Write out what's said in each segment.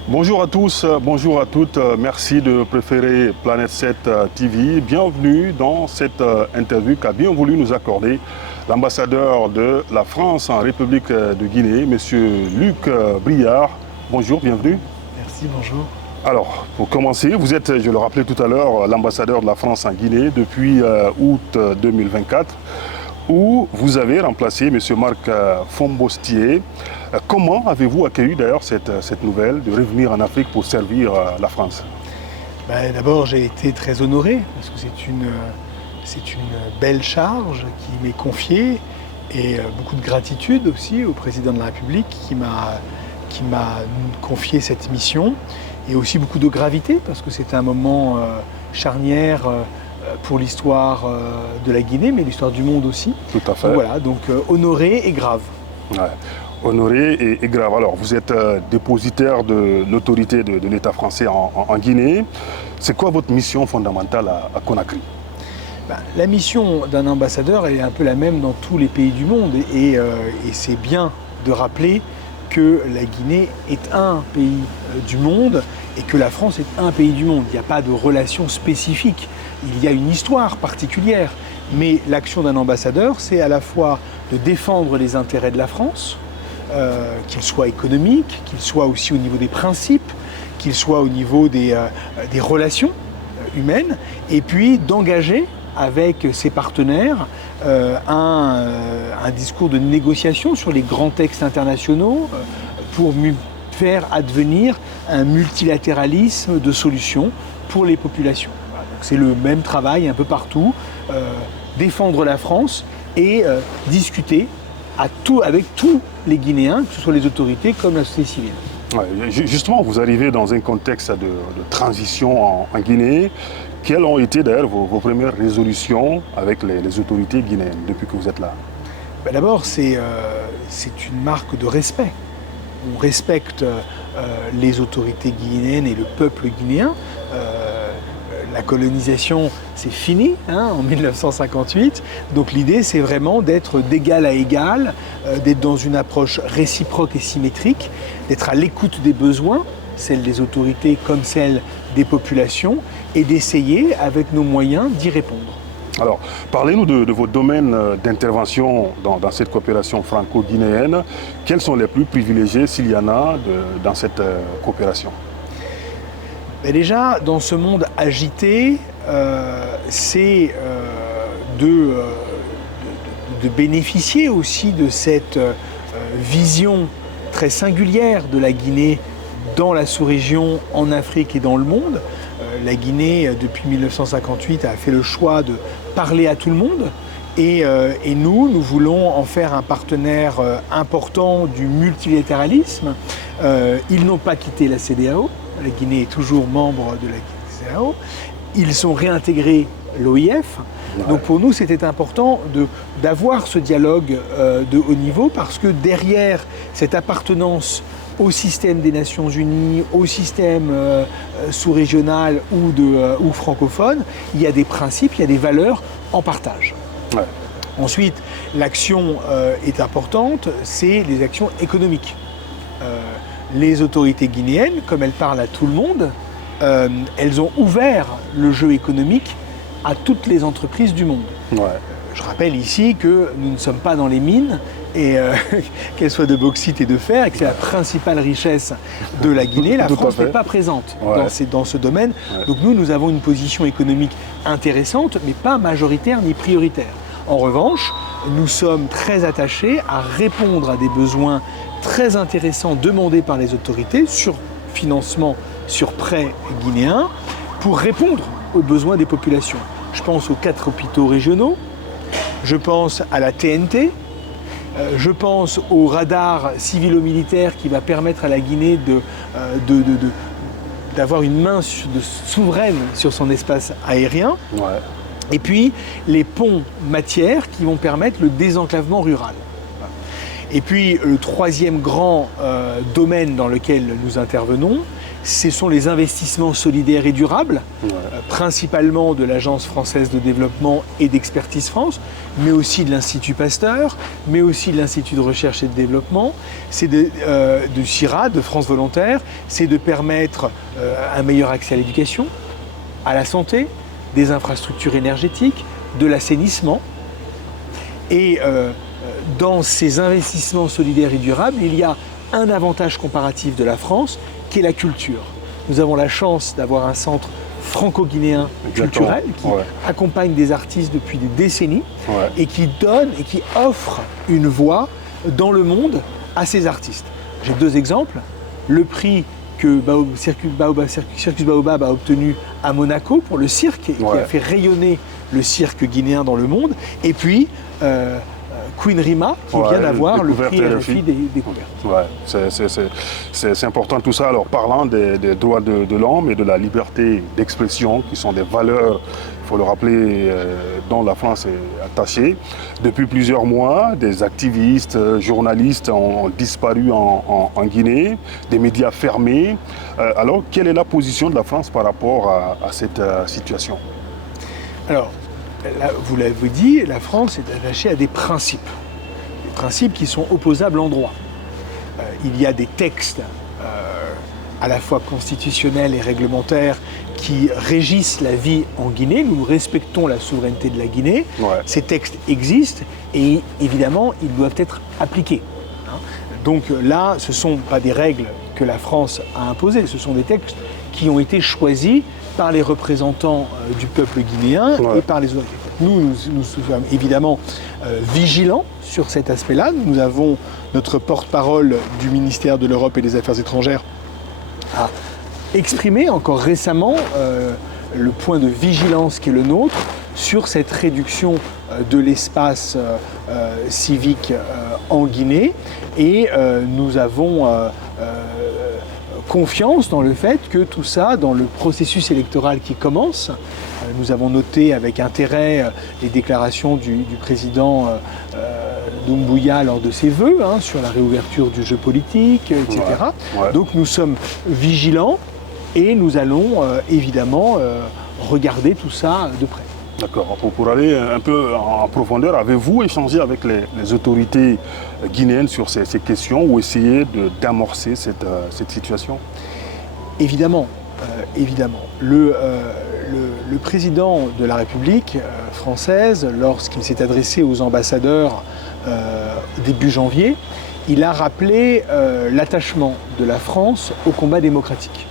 Bonjour à tous, bonjour à toutes. Merci de préférer Planète 7 TV. Bienvenue dans cette interview qu'a bien voulu nous accorder l'ambassadeur de la France en République de Guinée, Monsieur Luc Briard. Bonjour, bienvenue. Merci, bonjour. Alors, pour commencer, vous êtes, je le rappelais tout à l'heure, l'ambassadeur de la France en Guinée depuis août 2024, où vous avez remplacé M. Marc Fombostier. Comment avez-vous accueilli d'ailleurs cette nouvelle de revenir en Afrique pour servir la France? D'abord, j'ai été très honoré parce que c'est une belle charge qui m'est confiée et beaucoup de gratitude aussi au président de la République qui m'a confié cette mission et aussi beaucoup de gravité parce que c'est un moment charnière pour l'histoire de la Guinée, mais l'histoire du monde aussi. Tout à fait. Donc voilà, honoré et grave. Ouais. Honoré et grave. Alors, vous êtes dépositaire de l'autorité de l'État français en Guinée. C'est quoi votre mission fondamentale à Conakry? La mission d'un ambassadeur est un peu la même dans tous les pays du monde et c'est bien de rappeler que la Guinée est un pays du monde et que la France est un pays du monde. Il n'y a pas de relation spécifique, il y a une histoire particulière. Mais l'action d'un ambassadeur, c'est à la fois de défendre les intérêts de la France, qu'ils soient économiques, qu'ils soient aussi au niveau des principes, qu'ils soient au niveau des relations humaines, et puis d'engager avec ses partenaires un discours de négociation sur les grands textes internationaux pour faire advenir un multilatéralisme de solutions pour les populations. Voilà, c'est le même travail un peu partout, défendre la France et discuter avec tous les Guinéens, que ce soit les autorités comme la société civile. Ouais, justement, vous arrivez dans un contexte de transition en Guinée. Quelles ont été d'ailleurs vos premières résolutions avec les autorités guinéennes depuis que vous êtes là? D'abord, c'est une marque de respect. On respecte les autorités guinéennes et le peuple guinéen. La colonisation, c'est fini en 1958. Donc l'idée, c'est vraiment d'être d'égal à égal, d'être dans une approche réciproque et symétrique, d'être à l'écoute des besoins, celles des autorités comme celles des populations, et d'essayer, avec nos moyens, d'y répondre. Alors, parlez-nous de vos domaines d'intervention dans cette coopération franco-guinéenne. Quels sont les plus privilégiés, s'il y en a, dans cette coopération? Déjà, dans ce monde agité, c'est de bénéficier aussi de cette vision très singulière de la Guinée dans la sous-région, en Afrique et dans le monde. La Guinée, depuis 1958, a fait le choix de parler à tout le monde. Et nous voulons en faire un partenaire important du multilatéralisme. Ils n'ont pas quitté la CEDEAO. La Guinée est toujours membre de la CEDEAO. Ils ont réintégré l'OIF. Ouais. Donc pour nous, c'était important d'avoir ce dialogue de haut niveau parce que derrière cette appartenance au système des Nations Unies, au système sous-régional ou francophone, il y a des principes, il y a des valeurs en partage. Ouais. Ensuite, l'action est importante, c'est les actions économiques. Les autorités guinéennes, comme elles parlent à tout le monde, elles ont ouvert le jeu économique à toutes les entreprises du monde. Ouais. Je rappelle ici que nous ne sommes pas dans les mines, et qu'elles soient de bauxite et de fer, et que c'est la principale richesse de la Guinée. La France n'est pas présente dans ce domaine. Ouais. Donc nous avons une position économique intéressante, mais pas majoritaire ni prioritaire. En revanche, nous sommes très attachés à répondre à des besoins très intéressants demandés par les autorités sur financement, sur prêts guinéens, pour répondre aux besoins des populations. Je pense aux 4 hôpitaux régionaux, je pense à la TNT, je pense au radar civilo-militaire qui va permettre à la Guinée d'avoir une main souveraine sur son espace aérien. Ouais. Et puis les ponts matières qui vont permettre le désenclavement rural. Et puis le troisième grand domaine dans lequel nous intervenons, ce sont les investissements solidaires et durables, principalement de l'Agence française de développement et d'Expertise France, mais aussi de l'Institut Pasteur, mais aussi de l'Institut de recherche et de développement, c'est de CIRAD, de France Volontaire, c'est de permettre un meilleur accès à l'éducation, à la santé, des infrastructures énergétiques, de l'assainissement. Et dans ces investissements solidaires et durables, il y a un avantage comparatif de la France, qui est la culture. Nous avons la chance d'avoir un centre franco-guinéen culturel qui accompagne des artistes depuis des décennies et qui donne et qui offre une voix dans le monde à ces artistes. J'ai deux exemples. Le prix que Circus Baobab a obtenu à Monaco pour le cirque et qui a fait rayonner le cirque guinéen dans le monde. Et puis Queen Rima qui vient d'avoir le prix RFI des découvertes. C'est important tout ça. Alors parlant des droits de l'homme et de la liberté d'expression qui sont des valeurs, il faut le rappeler, dont la France est attachée. Depuis plusieurs mois, des activistes, journalistes ont disparu en Guinée, des médias fermés. Alors quelle est la position de la France par rapport à cette situation? Alors, là, vous l'avez dit, la France est attachée à des principes qui sont opposables en droit. Il y a des textes à la fois constitutionnels et réglementaires qui régissent la vie en Guinée. Nous respectons la souveraineté de la Guinée. Ces textes existent et évidemment, ils doivent être appliqués. Donc là, ce ne sont pas des règles que la France a imposées, ce sont des textes qui ont été choisis par les représentants du peuple guinéen et par les autorités. Nous sommes évidemment vigilants sur cet aspect-là. Nous avons notre porte-parole du ministère de l'Europe et des Affaires étrangères a exprimé encore récemment le point de vigilance qui est le nôtre sur cette réduction de l'espace civique en Guinée. Et nous avons confiance dans le fait que tout ça, dans le processus électoral qui commence, nous avons noté avec intérêt les déclarations du président Doumbouya lors de ses vœux sur la réouverture du jeu politique, etc. Donc nous sommes vigilants et nous allons évidemment regarder tout ça de près. D'accord. Pour aller un peu en profondeur, avez-vous échangé avec les autorités guinéennes sur ces questions ou essayé d'amorcer cette situation? Évidemment, évidemment. Le président de la République française, lorsqu'il s'est adressé aux ambassadeurs début janvier, il a rappelé l'attachement de la France au combat démocratique.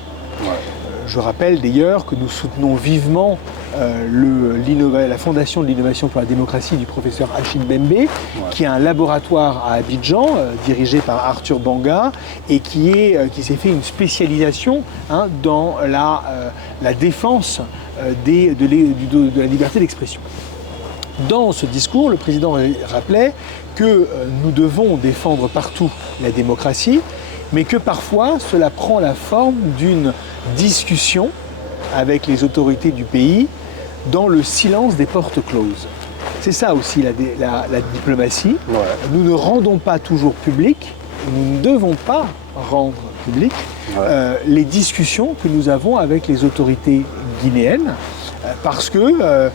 Je rappelle d'ailleurs que nous soutenons vivement la Fondation de l'innovation pour la démocratie du professeur Achille Bembe, qui a un laboratoire à Abidjan, dirigé par Arthur Banga, et qui s'est fait une spécialisation dans la défense de la liberté d'expression. Dans ce discours, le président rappelait que nous devons défendre partout la démocratie, mais que parfois cela prend la forme d'une discussion avec les autorités du pays dans le silence des portes closes. C'est ça aussi la diplomatie. Nous ne rendons pas toujours public, nous ne devons pas rendre public les discussions que nous avons avec les autorités guinéennes, parce que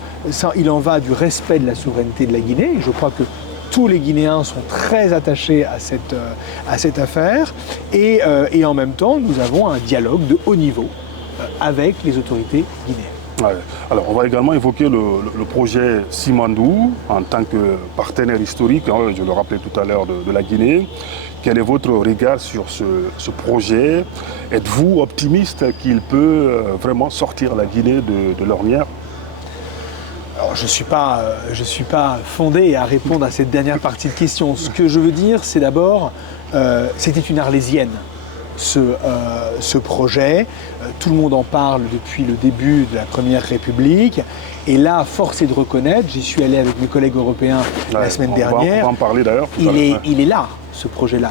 il en va du respect de la souveraineté de la Guinée. Et je crois que tous les Guinéens sont très attachés à cette affaire. Et en même temps, nous avons un dialogue de haut niveau avec les autorités guinéennes. Alors, on va également évoquer le projet Simandou en tant que partenaire historique, je le rappelais tout à l'heure, de la Guinée. Quel est votre regard sur ce projet? Êtes-vous optimiste qu'il peut vraiment sortir la Guinée de l'ornière? Alors, je suis pas fondé à répondre à cette dernière partie de question. Ce que je veux dire, c'est d'abord, c'était une arlésienne. Ce projet. Tout le monde en parle depuis le début de la Première République. Et là, force est de reconnaître, j'y suis allé avec mes collègues européens la semaine dernière. On va en parler d'ailleurs. Il est là, ce projet-là.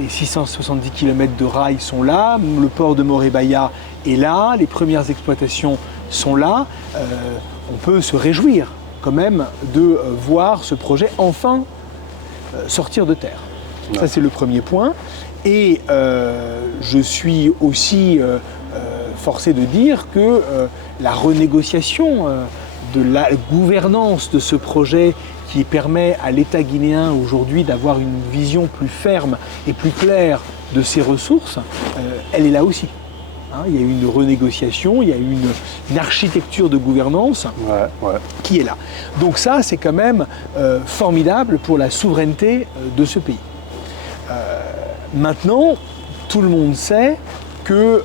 Les 670 km de rails sont là, le port de Morebaya est là, les premières exploitations sont là. On peut se réjouir quand même de voir ce projet enfin sortir de terre. Ouais. Ça, c'est le premier point. Et je suis aussi forcé de dire que la renégociation de la gouvernance de ce projet qui permet à l'État guinéen aujourd'hui d'avoir une vision plus ferme et plus claire de ses ressources, elle est là aussi. Hein, il y a eu une renégociation, il y a eu une architecture de gouvernance qui est là. Donc ça, c'est quand même formidable pour la souveraineté de ce pays. Maintenant, tout le monde sait que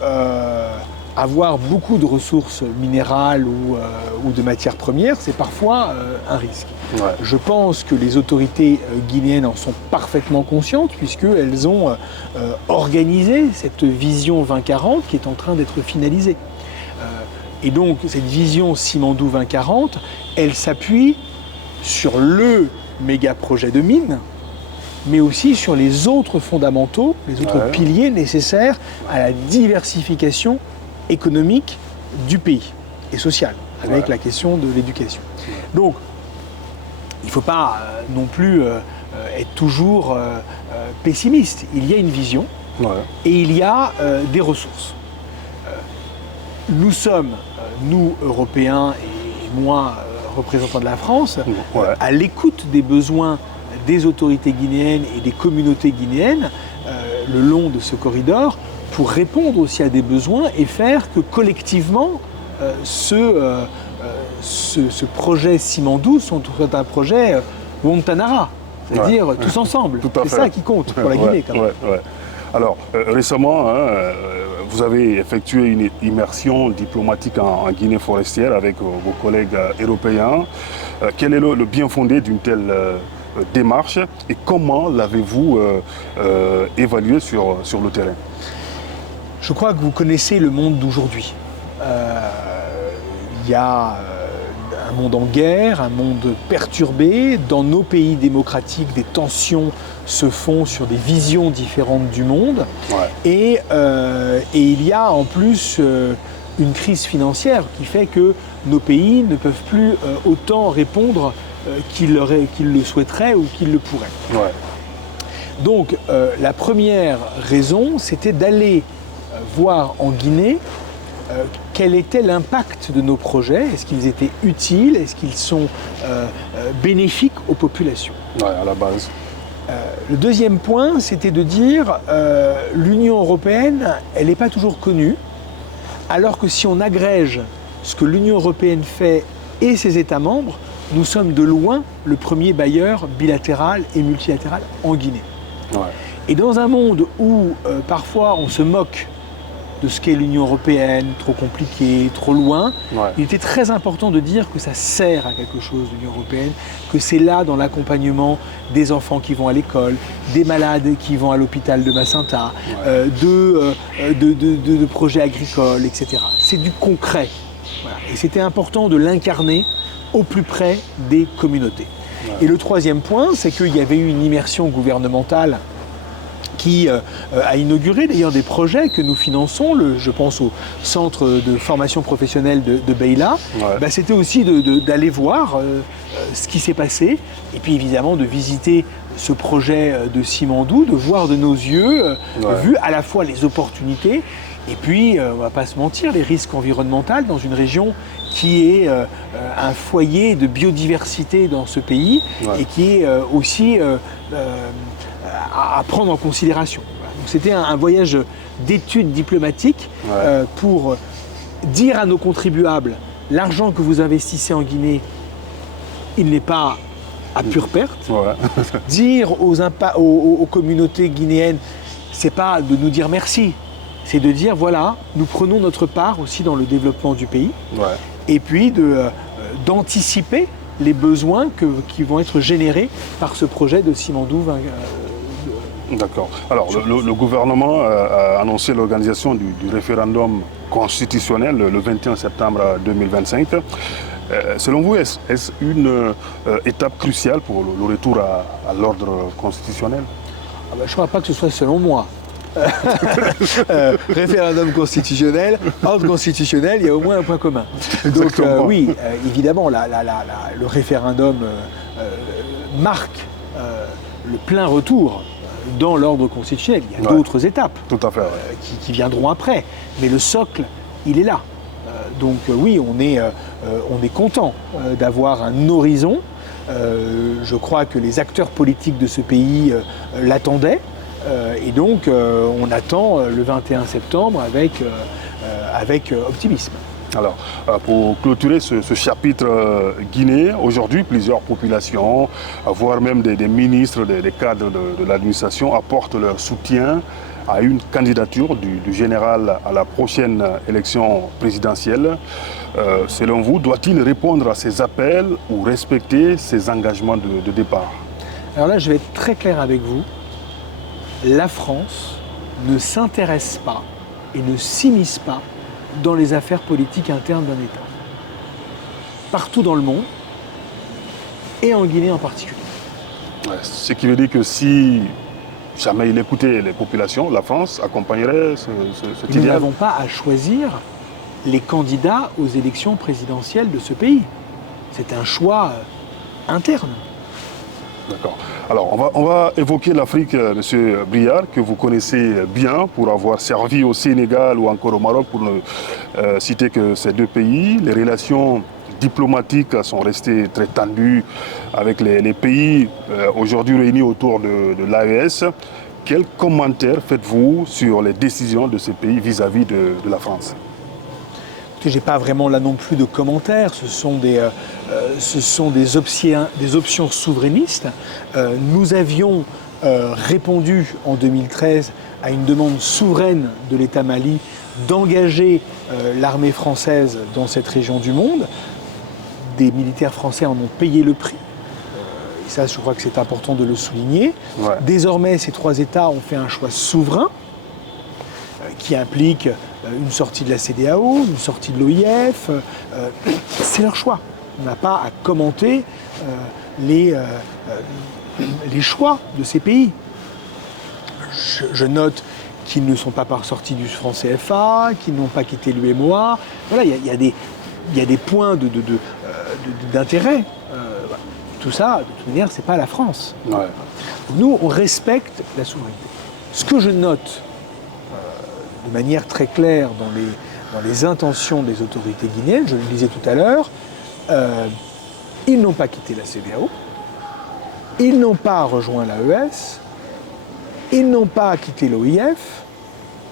avoir beaucoup de ressources minérales ou de matières premières, c'est parfois un risque. Ouais. Je pense que les autorités guinéennes en sont parfaitement conscientes puisqu'elles ont organisé cette vision 2040 qui est en train d'être finalisée. Et donc cette vision Simandou 2040, elle s'appuie sur le méga projet de mine, mais aussi sur les autres fondamentaux, les autres piliers nécessaires à la diversification économique du pays et sociale, avec la question de l'éducation. Donc, il ne faut pas non plus être toujours pessimiste. Il y a une vision et il y a des ressources. Nous sommes, nous, Européens, et moi, représentant de la France, à l'écoute des besoins des autorités guinéennes et des communautés guinéennes le long de ce corridor pour répondre aussi à des besoins et faire que collectivement ce projet Simandou soit un projet Wantanara, c'est-à-dire tous ensemble. C'est ça qui compte pour la Guinée quand même. Alors récemment, vous avez effectué une immersion diplomatique en Guinée forestière avec vos collègues européens. Quel est le bien fondé d'une telle démarche et comment l'avez-vous évalué sur le terrain? Je crois que vous connaissez le monde d'aujourd'hui. Il y a un monde en guerre, un monde perturbé. Dans nos pays démocratiques, des tensions se font sur des visions différentes du monde. Et il y a en plus une crise financière qui fait que nos pays ne peuvent plus autant répondre qu'ils le souhaiteraient ou qu'ils le pourraient. Donc la première raison, c'était d'aller voir en Guinée quel était l'impact de nos projets, est-ce qu'ils étaient utiles, est-ce qu'ils sont bénéfiques aux populations. À la base. Le deuxième point, c'était de dire l'Union européenne, elle n'est pas toujours connue, alors que si on agrège ce que l'Union européenne fait et ses États membres, nous sommes de loin le premier bailleur bilatéral et multilatéral en Guinée. Et dans un monde où parfois on se moque de ce qu'est l'Union européenne, trop compliqué, trop loin, il était très important de dire que ça sert à quelque chose, l'Union européenne, que c'est là dans l'accompagnement des enfants qui vont à l'école, des malades qui vont à l'hôpital de Macenta, de projets agricoles, etc. C'est du concret. Et c'était important de l'incarner au plus près des communautés. Et le troisième point, c'est qu'il y avait eu une immersion gouvernementale qui a inauguré d'ailleurs des projets que nous finançons, je pense au centre de formation professionnelle de Beila. C'était aussi d'aller voir ce qui s'est passé et puis évidemment de visiter ce projet de Simandou, de voir de nos yeux, vu à la fois les opportunités et puis, on ne va pas se mentir, les risques environnementaux dans une région qui est un foyer de biodiversité dans ce pays et qui est aussi à prendre en considération. Donc c'était un voyage d'études diplomatiques pour dire à nos contribuables, l'argent que vous investissez en Guinée, il n'est pas à pure perte. Dire aux communautés guinéennes, c'est pas de nous dire merci, c'est de dire voilà, nous prenons notre part aussi dans le développement du pays, et puis d'anticiper les besoins qui vont être générés par ce projet de Simandou. D'accord. Alors, le gouvernement a annoncé l'organisation du référendum constitutionnel le 21 septembre 2025. Selon vous, est-ce une étape cruciale pour le retour à l'ordre constitutionnel? Je ne crois pas que ce soit selon moi. Référendum constitutionnel, ordre constitutionnel, il y a au moins un point commun. Donc oui, évidemment, le référendum marque le plein retour dans l'ordre constitutionnel. Il y a d'autres étapes qui viendront après, mais le socle, il est là. Donc oui, on est content d'avoir un horizon. Je crois que les acteurs politiques de ce pays l'attendaient. Et donc, on attend le 21 septembre avec optimisme. Alors, pour clôturer ce chapitre Guinée, aujourd'hui, plusieurs populations, voire même des ministres, des cadres de l'administration apportent leur soutien à une candidature du général à la prochaine élection présidentielle. Selon vous, doit-il répondre à ces appels ou respecter ses engagements de départ? Alors là, je vais être très clair avec vous. La France ne s'intéresse pas et ne s'immisce pas dans les affaires politiques internes d'un État. Partout dans le monde, et en Guinée en particulier. Ouais, ce qui veut dire que si jamais il écoutait les populations, la France accompagnerait cet idéal. Nous n'avons pas à choisir les candidats aux élections présidentielles de ce pays. C'est un choix interne. D'accord. Alors, on va évoquer l'Afrique, M. Briard, que vous connaissez bien pour avoir servi au Sénégal ou encore au Maroc, pour ne citer que ces deux pays. Les relations diplomatiques sont restées très tendues avec les pays aujourd'hui réunis autour de l'AES. Quels commentaires faites-vous sur les décisions de ces pays vis-à-vis de la France? Je n'ai pas vraiment là non plus de commentaires, ce sont des options souverainistes. Nous avions répondu en 2013 à une demande souveraine de l'État Mali d'engager l'armée française dans cette région du monde. Des militaires français en ont payé le prix. Et ça, je crois que c'est important de le souligner. Ouais. Désormais, ces trois États ont fait un choix souverain qui implique une sortie de la CEDEAO, une sortie de l'OIF. C'est leur choix. On n'a pas à commenter les choix de ces pays. Je note qu'ils ne sont pas sortis du franc CFA, qu'ils n'ont pas quitté l'UEMOA. Voilà, il y a des points d'intérêt. Tout ça, de toute manière, c'est pas la France. Ouais. Nous, on respecte la souveraineté. Ce que je note de manière très claire dans les intentions des autorités guinéennes, je le disais tout à l'heure, ils n'ont pas quitté la CEDEAO, ils n'ont pas rejoint l'AES, ils n'ont pas quitté l'OIF,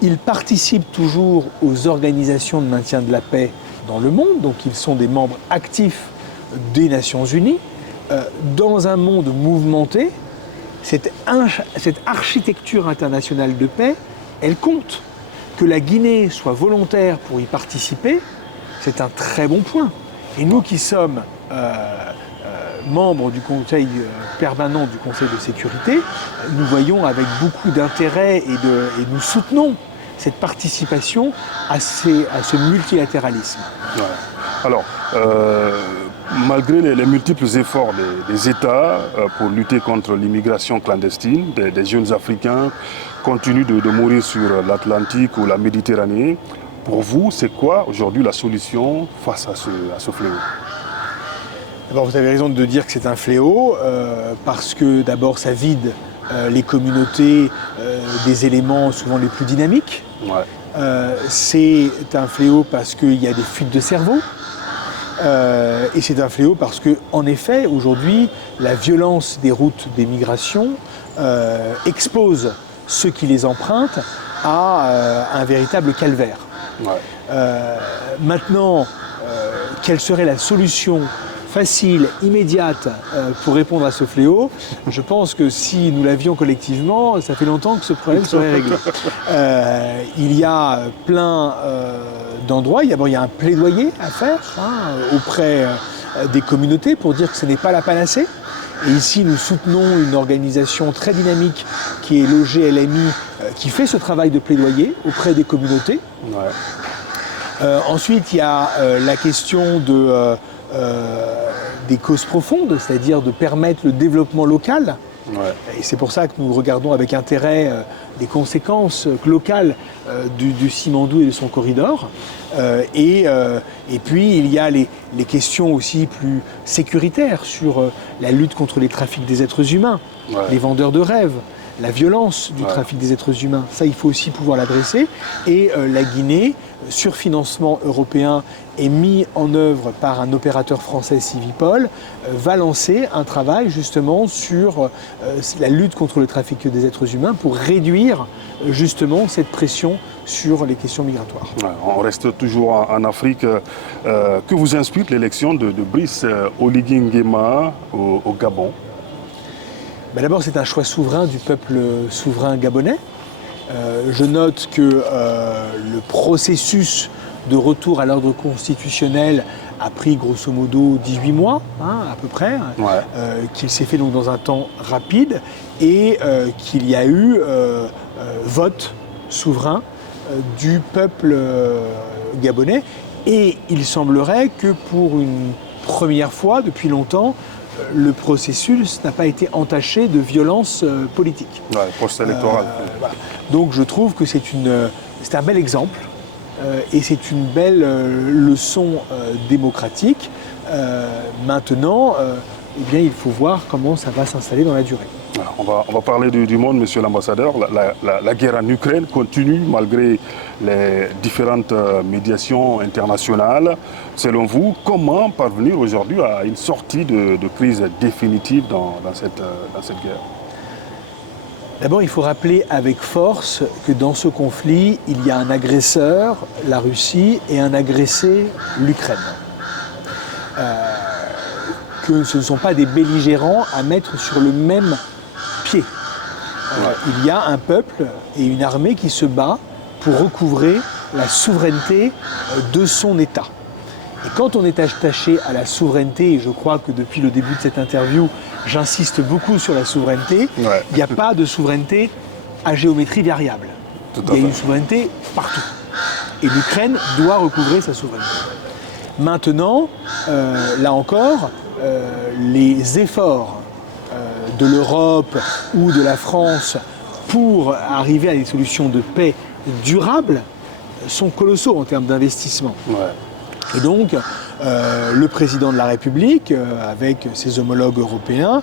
ils participent toujours aux organisations de maintien de la paix dans le monde, donc ils sont des membres actifs des Nations Unies. Dans un monde mouvementé, cette architecture internationale de paix, elle compte. Que la Guinée soit volontaire pour y participer, c'est un très bon point. Et nous qui sommes membres du Conseil permanent du Conseil de sécurité, nous voyons avec beaucoup d'intérêt et nous soutenons cette participation à ce multilatéralisme. Ouais. Alors, malgré les multiples efforts des États pour lutter contre l'immigration clandestine, des jeunes Africains continuent de mourir sur l'Atlantique ou la Méditerranée. Pour vous, c'est quoi aujourd'hui la solution face à ce fléau? D'abord, vous avez raison de dire que c'est un fléau, parce que d'abord ça vide les communautés des éléments souvent les plus dynamiques. Ouais. C'est un fléau parce qu'il y a des fuites de cerveau. Et c'est un fléau parce que, en effet, aujourd'hui, la violence des routes des migrations expose ceux qui les empruntent à un véritable calvaire. Ouais. Maintenant, quelle serait la solution facile, immédiate pour répondre à ce fléau? Je pense que si nous l'avions collectivement, ça fait longtemps que ce problème serait réglé. Il y a plein d'endroits. D'abord, il y a un plaidoyer à faire auprès des communautés pour dire que ce n'est pas la panacée. Et ici, nous soutenons une organisation très dynamique qui est l'OGLMI, qui fait ce travail de plaidoyer auprès des communautés. Ouais. Ensuite, il y a la question des causes profondes, c'est-à-dire de permettre le développement local. Ouais. Et c'est pour ça que nous regardons avec intérêt les conséquences locales du Simandou et de son corridor. Et puis il y a les questions aussi plus sécuritaires sur la lutte contre les trafics des êtres humains, ouais. Les vendeurs de rêves, la violence du trafic des êtres humains. Ça, il faut aussi pouvoir l'adresser. Et la Guinée, sur financement européen et mis en œuvre par un opérateur français, Civipol, va lancer un travail justement sur la lutte contre le trafic des êtres humains pour réduire justement cette pression sur les questions migratoires. On reste toujours en Afrique. Que vous inspire l'élection de Brice Oligui Nguema au Gabon? D'abord, c'est un choix souverain du peuple souverain gabonais. Je note que le processus de retour à l'ordre constitutionnel a pris grosso modo 18 mois, à peu près, qu'il s'est fait donc dans un temps rapide et qu'il y a eu vote souverain du peuple gabonais. Et il semblerait que pour une première fois depuis longtemps, le processus n'a pas été entaché de violence politique. Post-électoral. Voilà. Donc je trouve que c'est un bel exemple et c'est une belle leçon démocratique. Maintenant, eh bien, il faut voir comment ça va s'installer dans la durée. On va parler du monde, monsieur l'ambassadeur. La guerre en Ukraine continue malgré les différentes médiations internationales. Selon vous, comment parvenir aujourd'hui à une sortie de crise définitive dans cette guerre? D'abord, il faut rappeler avec force que dans ce conflit, il y a un agresseur, la Russie, et un agressé, l'Ukraine. Que ce ne sont pas des belligérants à mettre sur le même pied. Il y a un peuple et une armée qui se bat pour recouvrer la souveraineté de son État. Et quand on est attaché à la souveraineté, et je crois que depuis le début de cette interview, j'insiste beaucoup sur la souveraineté, il n'y a pas de souveraineté à géométrie variable. Il y a une souveraineté partout. Et l'Ukraine doit recouvrer sa souveraineté. Maintenant, là encore, les efforts de l'Europe ou de la France pour arriver à des solutions de paix durables sont colossaux en termes d'investissement. Et donc, le président de la République, avec ses homologues européens,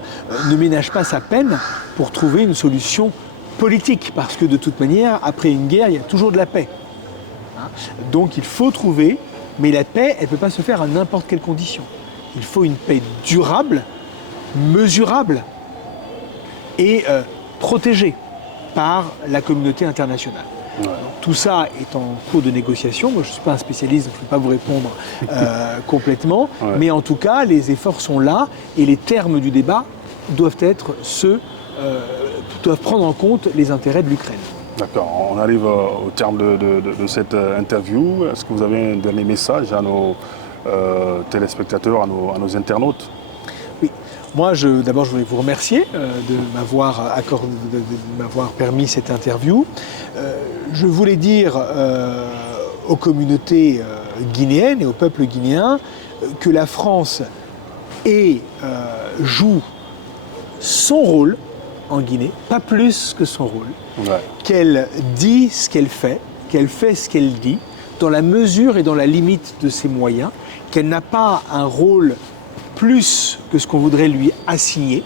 ne ménage pas sa peine pour trouver une solution politique, parce que de toute manière, après une guerre, il y a toujours de la paix. Donc il faut trouver, mais la paix, elle ne peut pas se faire à n'importe quelle condition. Il faut une paix durable, mesurable et protégée par la communauté internationale. Donc, tout ça est en cours de négociation. Moi, je ne suis pas un spécialiste, donc je ne peux pas vous répondre complètement. Mais en tout cas, les efforts sont là et les termes du débat doivent être doivent prendre en compte les intérêts de l'Ukraine. D'accord. On arrive au terme de cette interview. Est-ce que vous avez un dernier message à nos téléspectateurs, à nos internautes? Oui. Moi, d'abord, je voulais vous remercier de m'avoir permis cette interview. Je voulais dire aux communautés guinéennes et au peuple guinéen que la France joue son rôle en Guinée, pas plus que son rôle, qu'elle dit ce qu'elle fait ce qu'elle dit, dans la mesure et dans la limite de ses moyens, qu'elle n'a pas un rôle plus que ce qu'on voudrait lui assigner,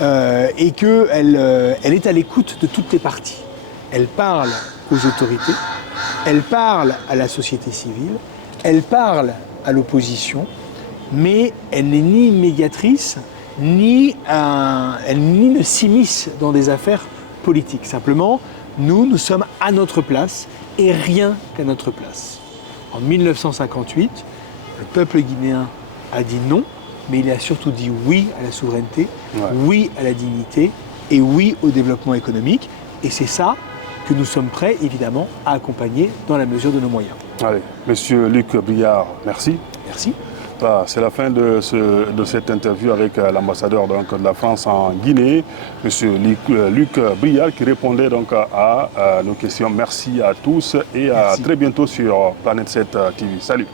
et qu'elle est à l'écoute de toutes les parties. Elle parle aux autorités, elle parle à la société civile, elle parle à l'opposition, mais elle n'est ni médiatrice, ni ne s'immisce dans des affaires politiques. Simplement, nous sommes à notre place et rien qu'à notre place. En 1958, le peuple guinéen a dit non, mais il a surtout dit oui à la souveraineté, oui à la dignité et oui au développement économique. Et c'est ça que nous sommes prêts, évidemment, à accompagner dans la mesure de nos moyens. Allez, Monsieur Luc Briard, merci. Merci. C'est la fin de cette interview avec l'ambassadeur de la France en Guinée, Monsieur Luc Briard, qui répondait donc à nos questions. Merci à tous et à très bientôt sur Planète 7 TV. Salut.